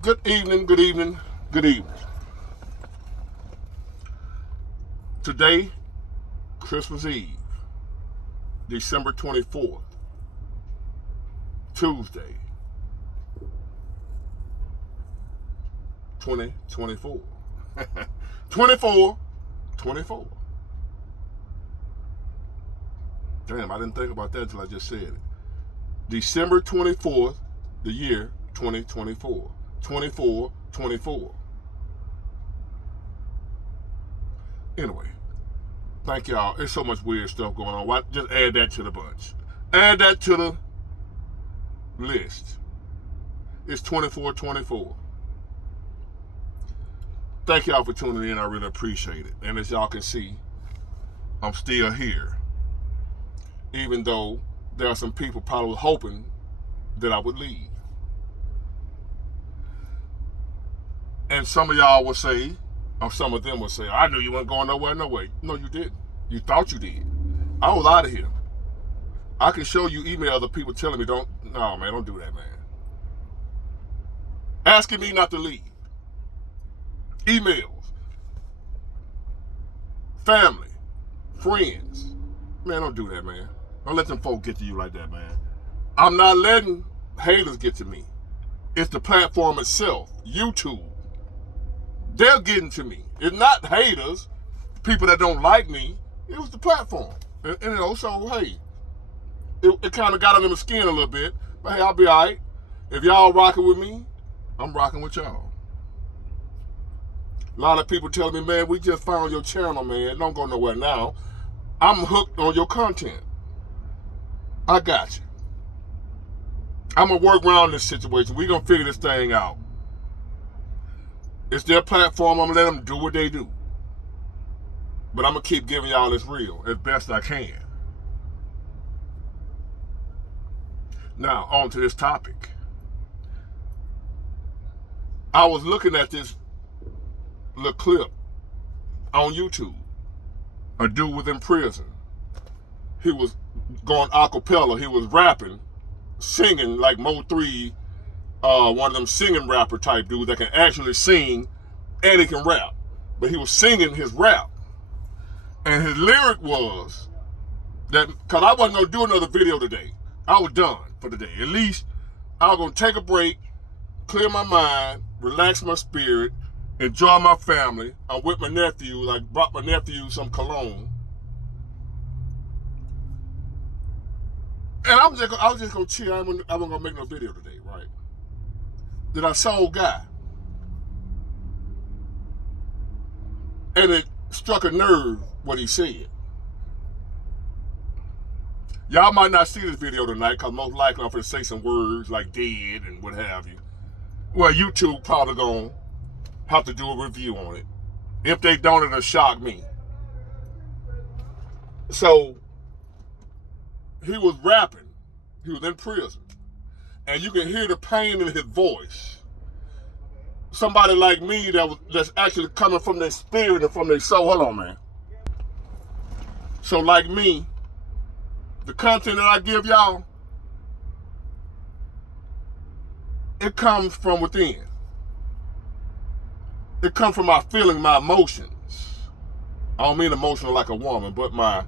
Good evening, good evening, good evening. Today, Christmas Eve, December 24th, Tuesday, 2024. 24, 24. Damn, I didn't think about that until I just said it. December 24th, the year 2024. 24, 24. Anyway, thank y'all. There's so much weird stuff going on. Why just add that to the bunch? Add that to the list. It's 24, 24. Thank y'all for tuning in. I really appreciate it. And as y'all can see, I'm still here. Even though there are some people probably hoping that I would leave. And some of y'all will say, or some of them will say, I knew you weren't going nowhere, no way. No, you didn't. You thought you did. I was out of here. I can show you emails of people telling me, no, man, don't do that, man. Asking me not to leave. Emails. Family. Friends. Man, don't do that, man. Don't let them folk get to you like that, man. I'm not letting haters get to me. It's the platform itself, YouTube. They're getting to me. It's not haters, people that don't like me. It was the platform. And so, hey, it kind of got under my skin a little bit. But hey, I'll be all right. If y'all rocking with me, I'm rocking with y'all. A lot of people telling me, man, we just found your channel, man. Don't go nowhere now. I'm hooked on your content. I got you. I'm going to work around this situation. We're going to figure this thing out. It's their platform. I'm going to let them do what they do. But I'm going to keep giving y'all this real as best I can. Now, on to this topic. I was looking at this little clip on YouTube. A dude was in prison. He was going a cappella. He was rapping, singing like Mo3, one of them singing rapper type dudes that can actually sing and he can rap. But he was singing his rap. And his lyric was that, because I wasn't going to do another video today. I was done for the day. At least I was going to take a break, clear my mind, relax my spirit, enjoy my family. I'm with my nephew, like brought my nephew some cologne. And I was just going to chill. I wasn't going to make no video today, right? Then I saw a guy. And it struck a nerve what he said. Y'all might not see this video tonight because most likely I'm going to say some words like dead and what have you. Well, YouTube probably going to have to do a review on it. If they don't, it'll shock me. So, he was rapping. He was in prison. And you can hear the pain in his voice. Somebody like me that's actually coming from their spirit and from their soul. Hold on, man. So like me, the content that I give y'all, it comes from within. It comes from my feeling, my emotions. I don't mean emotional like a woman, but my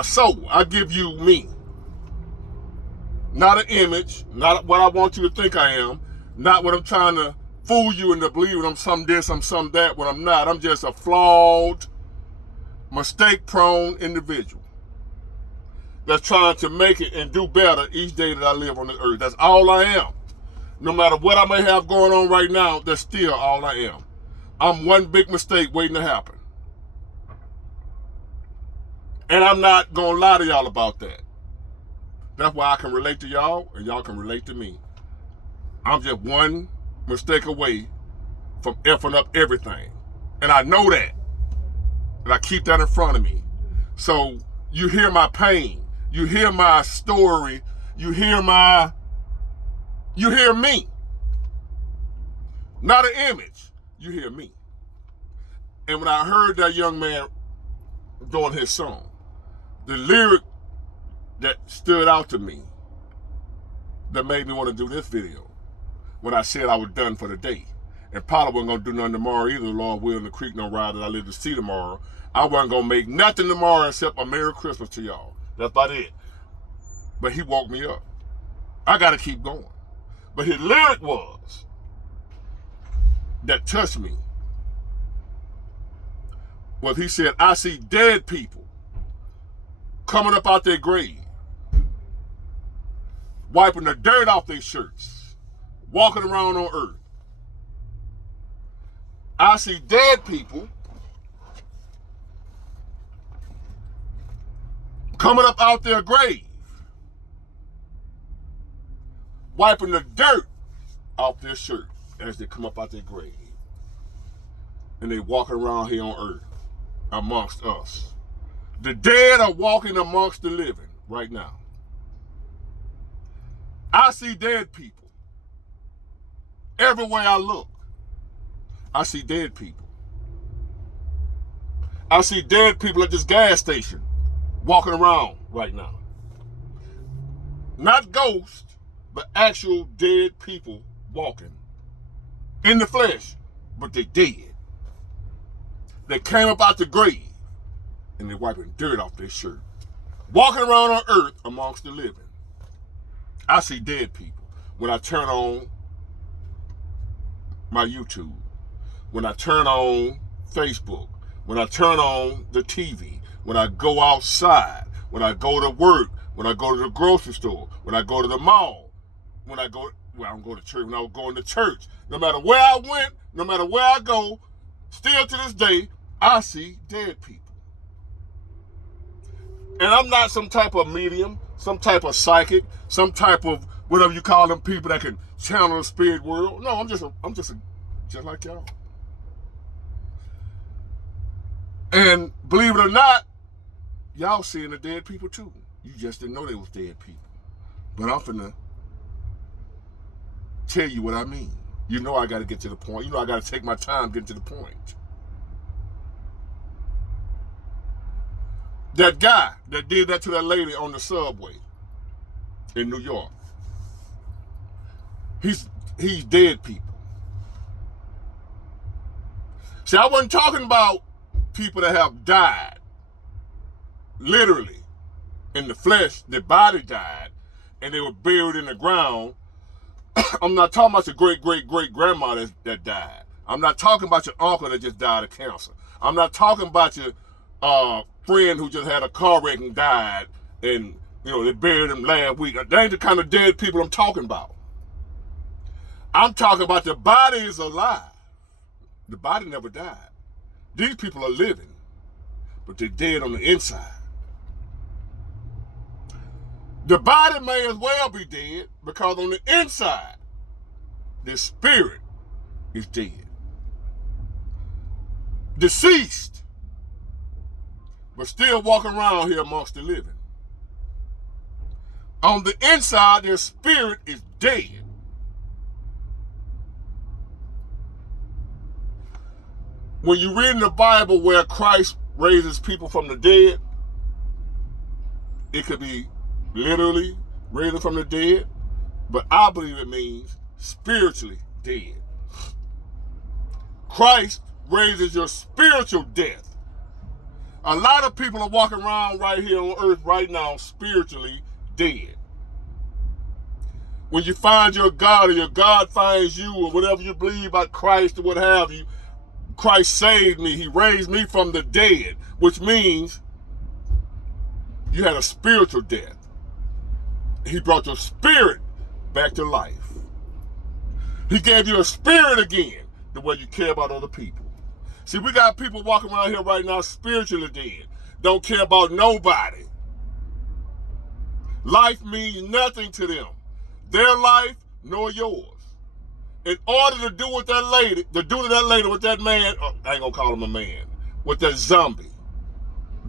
soul. I give you me. Not an image, not what I want you to think I am, not what I'm trying to fool you into believing I'm some this, I'm some that, when I'm not. I'm just a flawed, mistake-prone individual that's trying to make it and do better each day that I live on this earth. That's all I am. No matter what I may have going on right now, that's still all I am. I'm one big mistake waiting to happen. And I'm not going to lie to y'all about that. That's why I can relate to y'all and y'all can relate to me. I'm just one mistake away from effing up everything. And I know that. And I keep that in front of me. So you hear my pain. You hear my story. You hear me. Not an image. You hear me. And when I heard that young man doing his song, the lyric that stood out to me that made me want to do this video when I said I was done for the day. And probably wasn't going to do nothing tomorrow either, Lord willing, the creek don't ride that I live to see tomorrow. I wasn't going to make nothing tomorrow except a Merry Christmas to y'all. That's about it. But he woke me up. I got to keep going. But his lyric was, that touched me, was he said, I see dead people coming up out their grave, wiping the dirt off their shirts, walking around on earth. I see dead people coming up out their grave, wiping the dirt off their shirt as they come up out their grave. And they walking around here on earth amongst us. The dead are walking amongst the living right now. I see dead people. Everywhere I look, I see dead people. I see dead people at this gas station walking around right now. Not ghosts, but actual dead people walking in the flesh, but they dead. They came up out the grave and they're wiping dirt off their shirt, walking around on earth amongst the living. I see dead people when I turn on my YouTube, when I turn on Facebook, when I turn on the TV, when I go outside, when I go to work, when I go to the grocery store, when I go to the mall, when I go, well, I don't go to church, when I was going to church. No matter where I went, no matter where I go, still to this day, I see dead people. And I'm not some type of medium, some type of psychic, some type of whatever you call them people that can channel the spirit world. No, I'm just like y'all. And believe it or not, y'all seeing the dead people too. You just didn't know they was dead people. But I'm finna tell you what I mean. You know I gotta get to the point. You know I gotta take my time getting to the point. That guy that did that to that lady on the subway in New York, he's dead people. See, I wasn't talking about people that have died, literally, in the flesh. Their body died, and they were buried in the ground. I'm not talking about your great-great-great-grandma that died. I'm not talking about your uncle that just died of cancer. I'm not talking about your friend who just had a car wreck and died, and they buried him last week. That ain't the kind of dead people I'm talking about. I'm talking about the body is alive. The body never died. These people are living, but they're dead on the inside. The body may as well be dead because on the inside, the spirit is dead. Deceased, but still walking around here amongst the living. On the inside, their spirit is dead. When you read in the Bible where Christ raises people from the dead, it could be literally raising from the dead, but I believe it means spiritually dead. Christ raises your spiritual death. A lot of people are walking around right here on earth right now spiritually dead. When you find your God or your God finds you or whatever you believe about Christ or what have you, Christ saved me. He raised me from the dead, which means you had a spiritual death. He brought your spirit back to life. He gave you a spirit again, the way you care about other people. See, we got people walking around here right now spiritually dead. Don't care about nobody. Life means nothing to them. Their life, nor yours. In order to do with that lady, with that man, I ain't gonna call him a man, what that zombie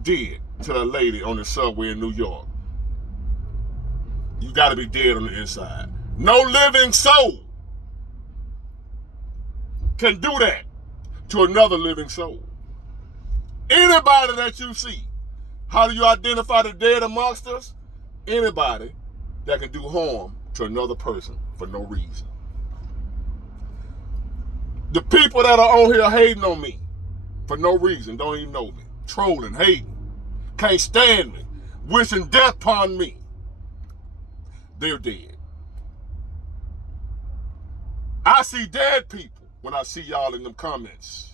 did to that lady on the subway in New York, you gotta be dead on the inside. No living soul can do that to another living soul. Anybody that you see, how do you identify the dead amongst us? Anybody that can do harm to another person for no reason. The people that are on here hating on me for no reason, don't even know me, trolling, hating, can't stand me, wishing death upon me, they're dead. I see dead people when I see y'all in them comments.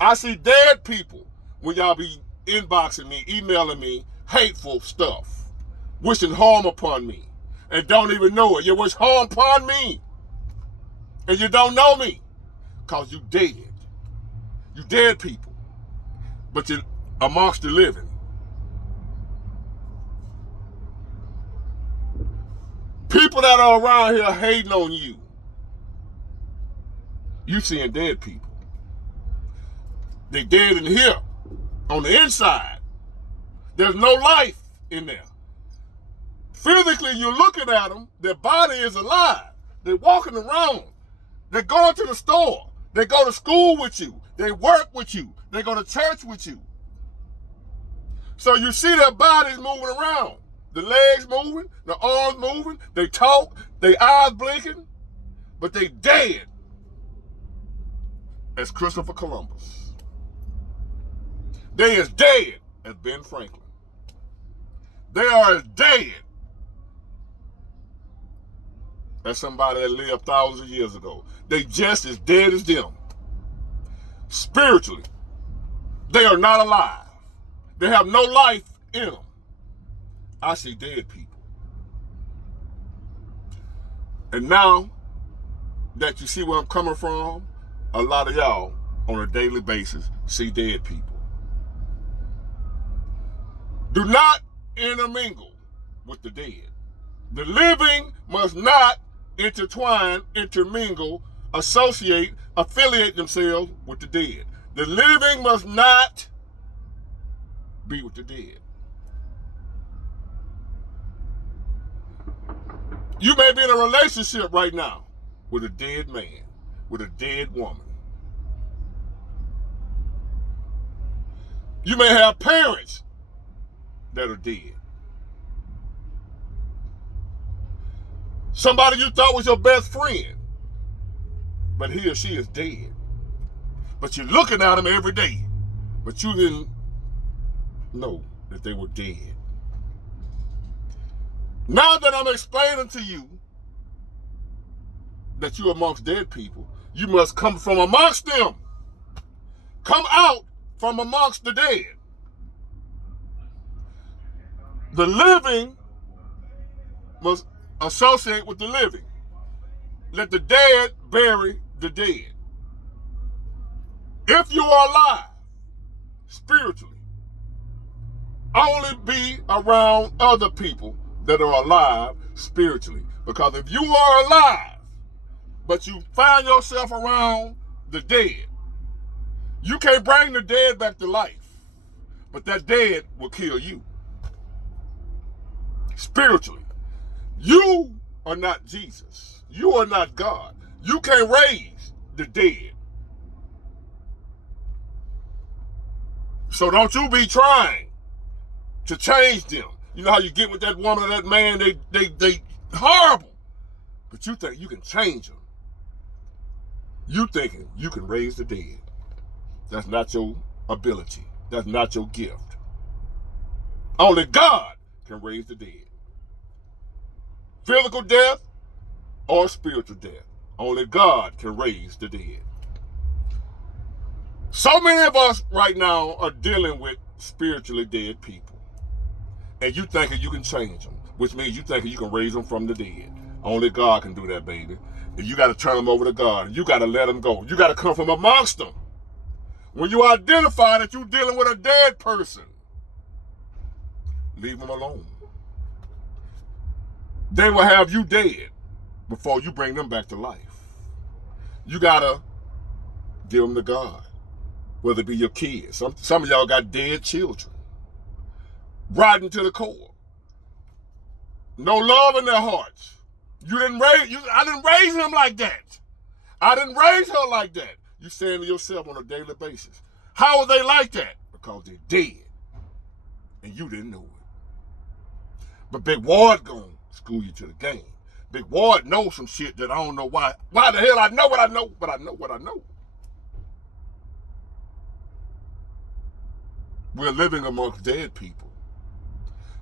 I see dead people when y'all be inboxing me, emailing me hateful stuff, wishing harm upon me, and don't even know it. You wish harm upon me, and you don't know me, because you dead. You dead people, but you're amongst the living. People that are around here hating on you, you seeing dead people. They dead in here, on the inside. There's no life in there. Physically, you're looking at them, their body is alive. They're walking around. They're going to the store. They go to school with you. They work with you. They go to church with you. So you see their bodies moving around. The legs moving, the arms moving, they talk, their eyes blinking, but they dead as Christopher Columbus. They as dead as Ben Franklin. They are as dead as somebody that lived thousands of years ago. They just as dead as them. Spiritually, they are not alive. They have no life in them. I see dead people. And now that you see where I'm coming from, a lot of y'all on a daily basis see dead people. Do not intermingle with the dead. The living must not intertwine, intermingle, associate, affiliate themselves with the dead. The living must not be with the dead. You may be in a relationship right now with a dead man, with a dead woman. You may have parents that are dead. Somebody you thought was your best friend, but he or she is dead. But you're looking at them every day, but you didn't know that they were dead. Now that I'm explaining to you that you're amongst dead people, you must come from amongst them. Come out from amongst the dead. The living must associate with the living. Let the dead bury the dead. If you are alive, spiritually, only be around other people that are alive spiritually. Because if you are alive, but you find yourself around the dead, you can't bring the dead back to life, but that dead will kill you. Spiritually, you are not Jesus. You are not God. You can't raise the dead. So don't you be trying to change them. You know how you get with that woman or that man, they horrible. But you think you can change them. You thinking you can raise the dead. That's not your ability. That's not your gift. Only God can raise the dead. Physical death or spiritual death. Only God can raise the dead. So many of us right now are dealing with spiritually dead people. And you thinking you can change them, which means you thinking you can raise them from the dead. Only God can do that, baby. And you got to turn them over to God. You got to let them go. You got to come from amongst them. When you identify that you're dealing with a dead person, leave them alone. They will have you dead before you bring them back to life. You got to give them to God, whether it be your kids. Some of y'all got dead children, rotten to the core. No love in their hearts. I didn't raise him like that. I didn't raise her like that. You saying to yourself on a daily basis, how are they like that? Because they're dead. And you didn't know it. But Big Ward gonna school you to the game. Big Ward knows some shit that I don't know why. Why the hell I know what I know, but I know what I know. We're living amongst dead people.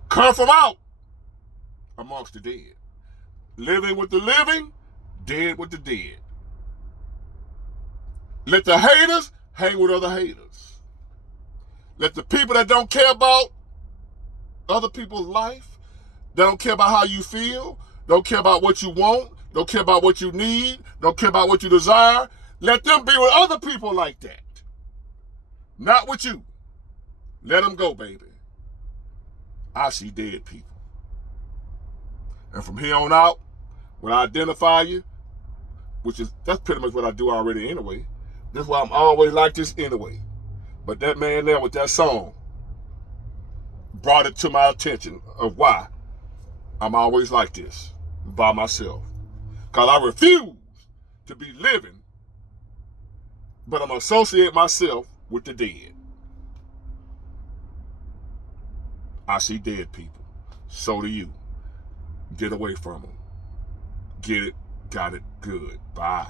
Come from out amongst the dead. Living with the living, dead with the dead. Let the haters hang with other haters. Let the people that don't care about other people's life, that don't care about how you feel, don't care about what you want, don't care about what you need, don't care about what you desire, let them be with other people like that. Not with you. Let them go, baby. I see dead people. And from here on out, when I identify you, that's pretty much what I do already anyway. That's why I'm always like this anyway. But that man there with that song brought it to my attention of why I'm always like this by myself. Because I refuse to be living, but I'm associate myself with the dead. I see dead people. So do you. Get away from them. Get it, got it, good. Bye.